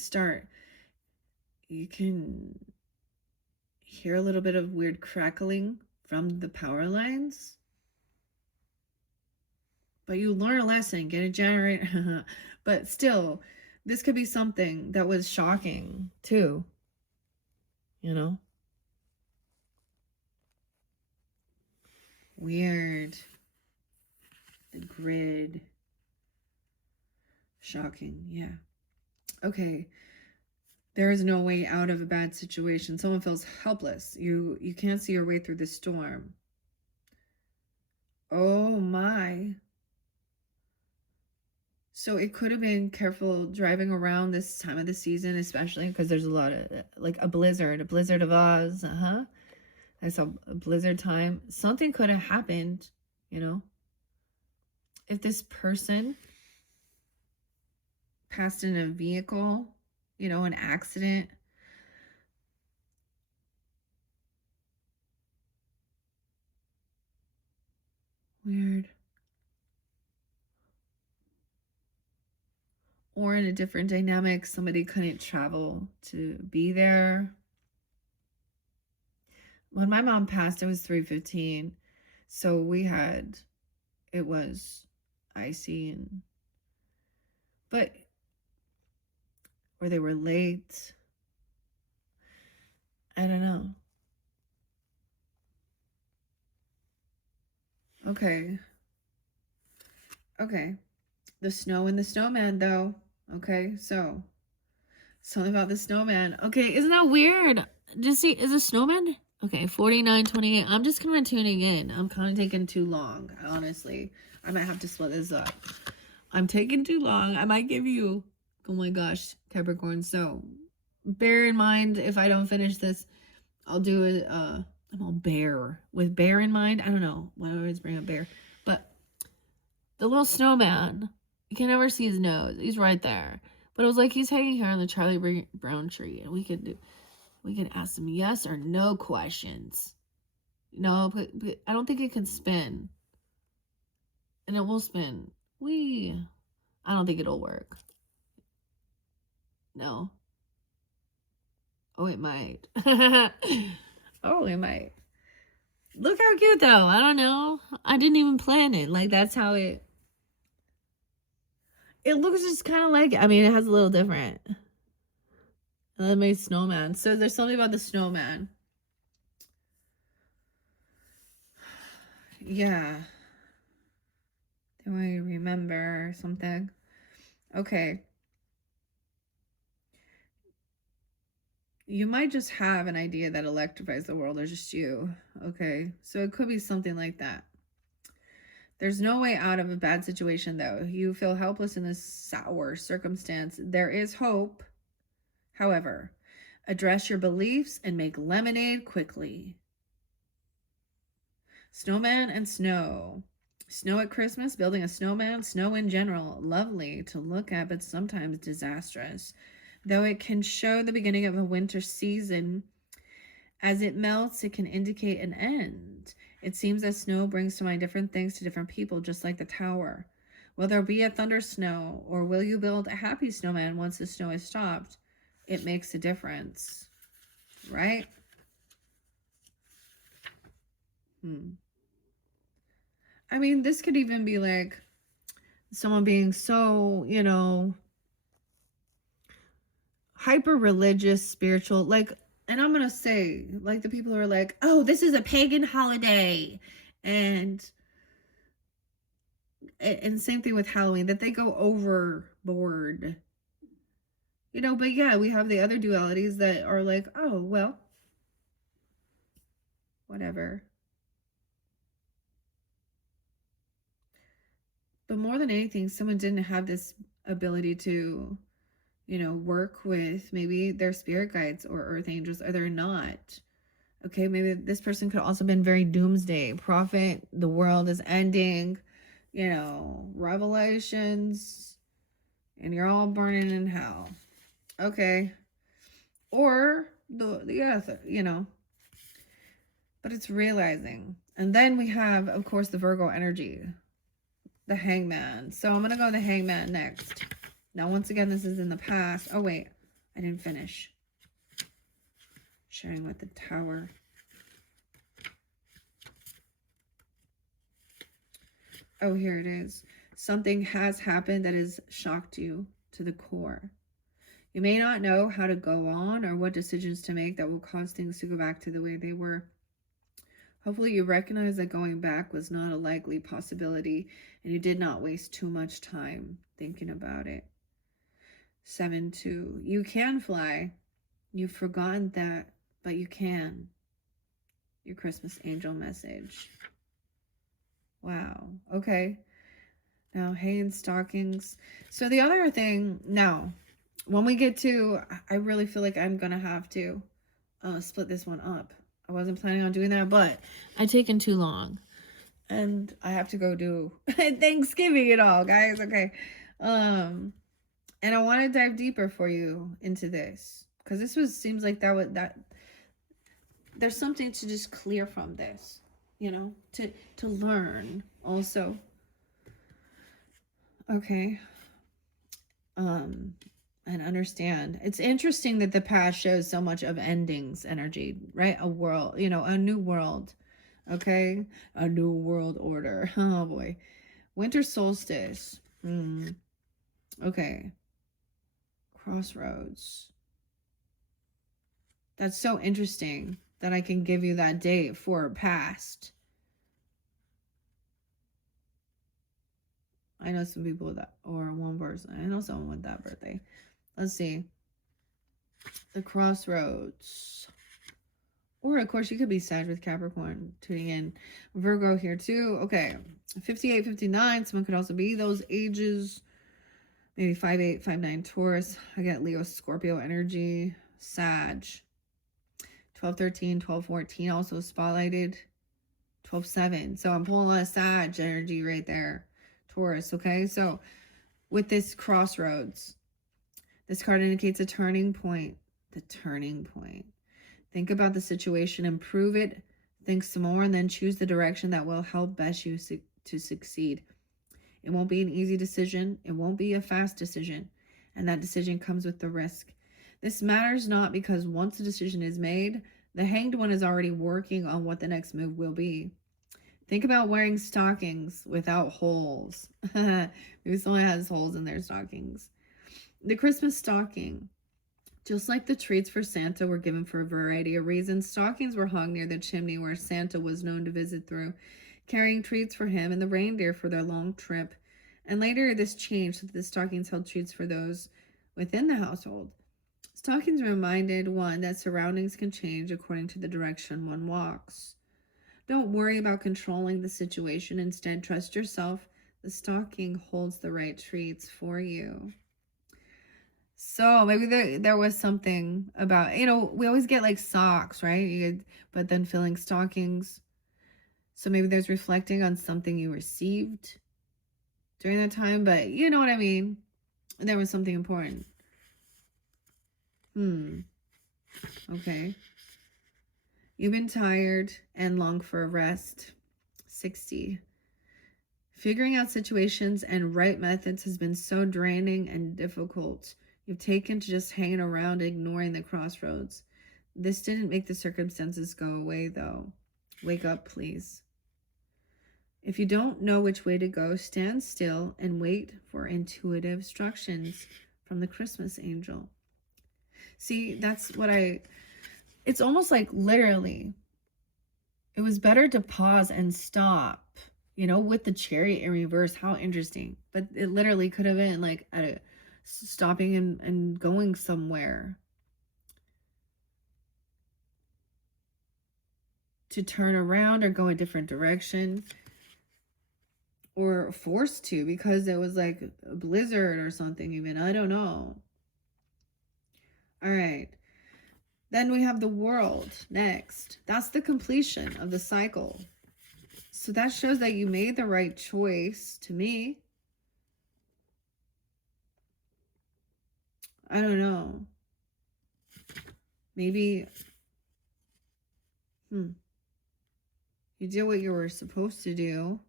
hear a little bit of weird crackling from the power lines. But you learn a lesson, get a generator. But still, this could be something that was shocking too. Weird. The grid. Shocking, yeah. Okay. There is no way out of a bad situation. Someone feels helpless. You can't see your way through the storm. Oh my. So it could have been careful driving around this time of the season, especially because there's a lot of, like a blizzard of Oz. I saw a blizzard time. Something could have happened, if this person passed in a vehicle, an accident. Weird. Or in a different dynamic, somebody couldn't travel to be there. When my mom passed, it was 3:15. So it was icy, or they were late. I don't know. Okay. The snow and the snowman, though. Okay, so something about the snowman. Okay, isn't that weird? Is a snowman? Okay, 49:28. I'm just kind of tuning in. I'm kind of taking too long, honestly. I might have to split this up. I'm taking too long. I might give you, oh my gosh, Capricorn. So bear in mind if I don't finish this. I'll do it. I'm all bear with bear in mind. I don't know why I always bring up bear, but the little snowman. You can never see his nose. He's right there, but it was like he's hanging here on the Charlie Brown tree, and we could ask him yes or no questions. No, but I don't think it can spin, and it will spin. I don't think it'll work. No. Oh, it might. Oh, it might. Look how cute, though. I don't know. I didn't even plan it. Like, that's how it looks just kind of like, I mean, it has a little different. And then made snowman. So there's something about the snowman. Yeah. Do I remember something? Okay. You might just have an idea that electrifies the world or just you. Okay. So it could be something like that. There's no way out of a bad situation, though. You feel helpless in this sour circumstance. There is hope. However, address your beliefs and make lemonade quickly. Snowman and snow. Snow at Christmas, building a snowman, snow in general. Lovely to look at, but sometimes disastrous. Though it can show the beginning of a winter season, as it melts, it can indicate an end. It seems that snow brings to mind different things to different people, just like the tower. Will there be a thunder snow, or will you build a happy snowman once the snow is stopped? It makes a difference, right? I mean, this could even be like someone being so, hyper religious, spiritual, like, and I'm gonna say, like, the people who are like, oh, this is a pagan holiday, and same thing with Halloween, that they go overboard, but yeah, we have the other dualities that are like, oh, well, whatever. But more than anything, someone didn't have this ability to, work with maybe their spirit guides or earth angels, or they're not. Okay, maybe this person could also been very doomsday prophet. The world is ending, revelations, and you're all burning in hell. Okay, or the other, but it's realizing. And then we have, of course, the Virgo energy, the hangman. So I'm gonna go the hangman next. Now, once again, this is in the past. Oh wait, I didn't finish sharing with the tower. Oh, here it is. Something has happened that has shocked you to the core. You may not know how to go on or what decisions to make that will cause things to go back to the way they were. Hopefully you recognize that going back was not a likely possibility and you did not waste too much time thinking about it. 7-2. You can fly. You've forgotten that, but you can. Your Christmas angel message. Wow. Okay. Now, hay and stockings. So the other thing, now, when we get to, I really feel like I'm going to have to split this one up. I wasn't planning on doing that, but I've taken too long. And I have to go do Thanksgiving and all, guys. Okay. And I want to dive deeper for you into this. Because seems like there's something to just clear from this, to learn also. Okay. And understand. It's interesting that the past shows so much of endings energy, right? A world, a new world. Okay? A new world order. Oh boy. Winter solstice. Okay. Crossroads. That's so interesting that I can give you that date for past. I know some people or one person. I know someone with that birthday. Let's see. The crossroads. Or, of course, you could be Sag with Capricorn tuning in. Virgo here, too. Okay. 58, 59. Someone could also be those ages. Maybe 5'8", 5'9", Taurus. I get Leo, Scorpio energy. Sag. 12-13, 12-14 also spotlighted. 12-7. So I'm pulling a Sag energy right there. Taurus, okay? So with this crossroads, this card indicates a turning point. The turning point. Think about the situation, improve it, think some more, and then choose the direction that will help best you to succeed. It won't be an easy decision. It won't be a fast decision. And that decision comes with the risk. This matters not because once a decision is made, the Hanged One is already working on what the next move will be. Think about wearing stockings without holes. Maybe someone has holes in their stockings. The Christmas stocking. Just like the treats for Santa were given for a variety of reasons, stockings were hung near the chimney where Santa was known to visit through, carrying treats for him and the reindeer for their long trip. And later this changed so that the stockings held treats for those within the household. Stockings reminded one that surroundings can change according to the direction one walks. Don't worry about controlling the situation. Instead, trust yourself. The stocking holds the right treats for you. So maybe there was something about, we always get like socks, right? But then filling stockings. So maybe there's reflecting on something you received during that time. But you know what I mean? There was something important. Okay. You've been tired and long for a rest. 60. Figuring out situations and right methods has been so draining and difficult. You've taken to just hanging around, ignoring the crossroads. This didn't make the circumstances go away, though. Wake up, please. If you don't know which way to go, stand still and wait for intuitive instructions from the Christmas angel. See, that's what it's almost like literally, it was better to pause and stop, with the Chariot in reverse. How interesting. But it literally could have been like stopping and going somewhere to turn around or go a different direction, or forced to because it was like a blizzard or something even. I don't know. All right. Then we have the World next. That's the completion of the cycle. So that shows that you made the right choice to me. I don't know. Maybe you did what you were supposed to do.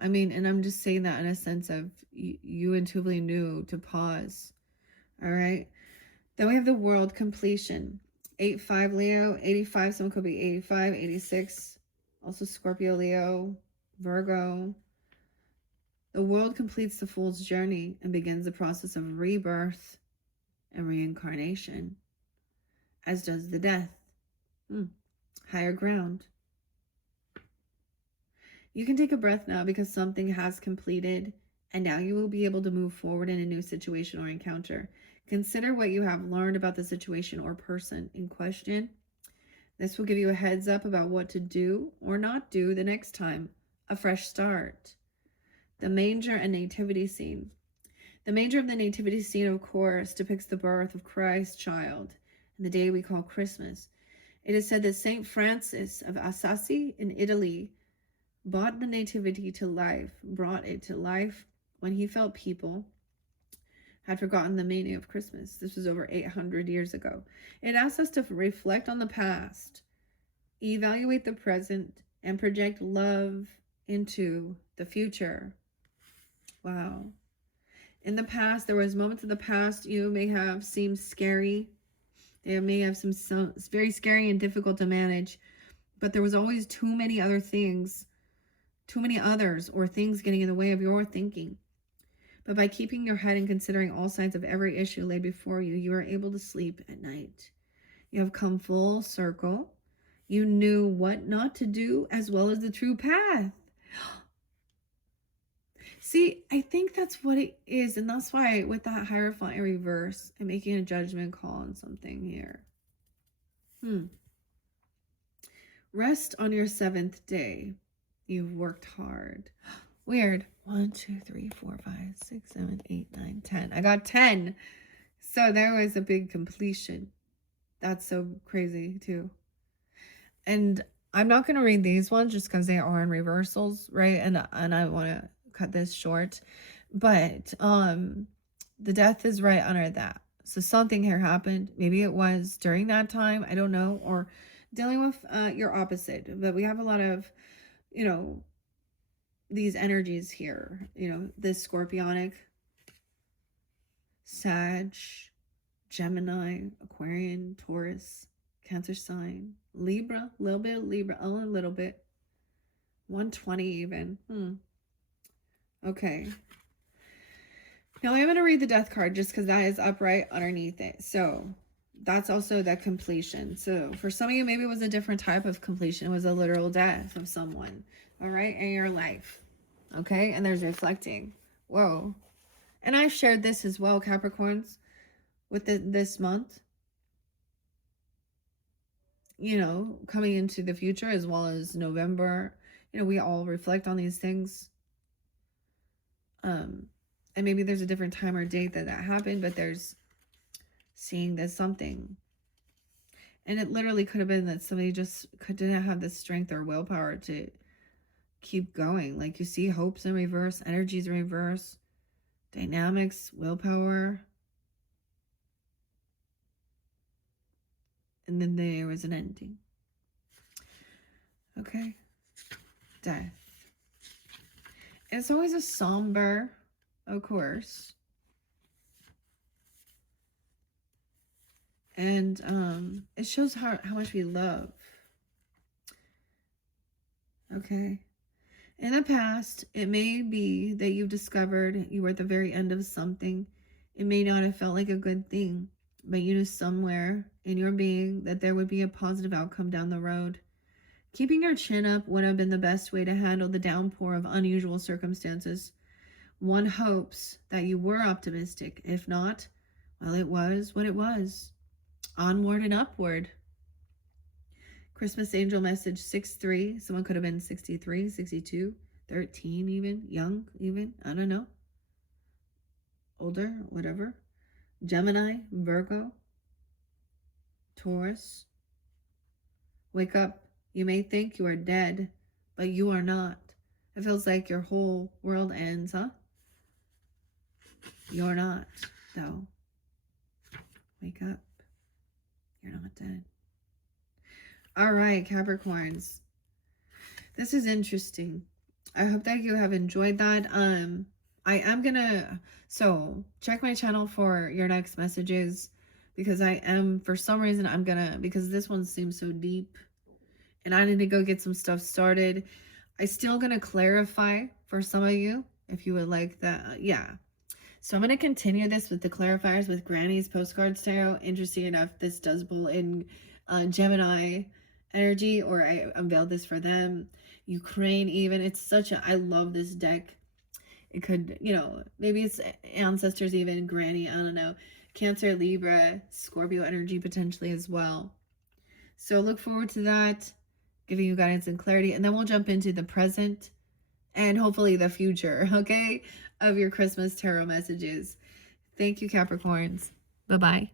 I mean, and I'm just saying that in a sense of you intuitively knew to pause. All right. Then we have the World completion. 8-5 Leo, 85, someone could be 85, 86. Also Scorpio, Leo, Virgo. The World completes the Fool's journey and begins the process of rebirth and reincarnation, as does the Death. Higher ground. You can take a breath now because something has completed, and now you will be able to move forward in a new situation or encounter. Consider what you have learned about the situation or person in question. This will give you a heads up about what to do or not do the next time. A fresh start. The manger and nativity scene. The manger of the nativity scene, of course, depicts the birth of Christ child and the day we call Christmas. It is said that Saint Francis of Assisi in Italy brought the nativity to life when he felt people had forgotten the meaning of Christmas. This was over 800 years ago. It asks us to reflect on the past, evaluate the present, and project love into the future. Wow. In the past, there was moments of the past you may have seemed scary. They may have some very scary and difficult to manage, but there was always too many others or things getting in the way of your thinking. But by keeping your head and considering all sides of every issue laid before you, you are able to sleep at night. You have come full circle. You knew what not to do as well as the true path. See, I think that's what it is. And that's why with that Hierophant in reverse, I'm making a judgment call on something here. Rest on your 7th day. You've worked hard. Weird. 1, 2, 3, 4, 5, 6, 7, 8, 9, 10. I got 10. So there was a big completion. That's so crazy too. And I'm not going to read these ones just because they are in reversals, right? And I want to cut this short. But the death is right under that. So something here happened. Maybe it was during that time, I don't know, or dealing with your opposite. But we have a lot of, you know, these energies here, you know, this scorpionic, Sag, Gemini, Aquarian, Taurus, Cancer sign, Libra, a little bit of Libra, only a little bit. 120 even. Okay. Now I'm going to read the death card just because that is upright underneath it. So that's also the completion. So for some of you, maybe it was a different type of completion. It was a literal death of someone, all right, in your life. Okay, and there's reflecting. Whoa. And I've shared this as well, Capricorns, with this month. You know, coming into the future as well as November. You know, we all reflect on these things. And maybe there's a different time or date that happened, but there's seeing there's something. And it literally could have been that somebody just didn't have the strength or willpower to keep going. Like you see hopes in reverse, energies in reverse, dynamics, willpower. And then there was an ending. Okay. Death. And it's always a somber, of course. And it shows how much we love. Okay. In the past, it may be that you've discovered you were at the very end of something. It may not have felt like a good thing, but you knew somewhere in your being that there would be a positive outcome down the road. Keeping your chin up would have been the best way to handle the downpour of unusual circumstances. One hopes that you were optimistic. If not, well, it was what it was. Onward and upward. Christmas angel message 6-3. Someone could have been 63, 62, 13 even, young even, I don't know. Older, whatever. Gemini, Virgo, Taurus. Wake up. You may think you are dead, but you are not. It feels like your whole world ends, huh? You're not, though. Wake up. You're not dead. All right, Capricorns. This is interesting. I hope that you have enjoyed that. I am gonna, so check my channel for your next messages, because I am, for some reason, because this one seems so deep and I need to go get some stuff started. I still gonna clarify for some of you if you would like that. Yeah. So I'm going to continue this with the clarifiers with Granny's Postcards Tarot. Interesting enough, this does pull in Gemini energy, or I unveiled this for them. Ukraine even. It's such a, I love this deck. It could, you know, maybe it's ancestors even, Granny, I don't know. Cancer, Libra, Scorpio energy potentially as well. So look forward to that, giving you guidance and clarity. And then we'll jump into the present and hopefully the future, okay, of your Christmas tarot messages. Thank you, Capricorns. Bye-bye.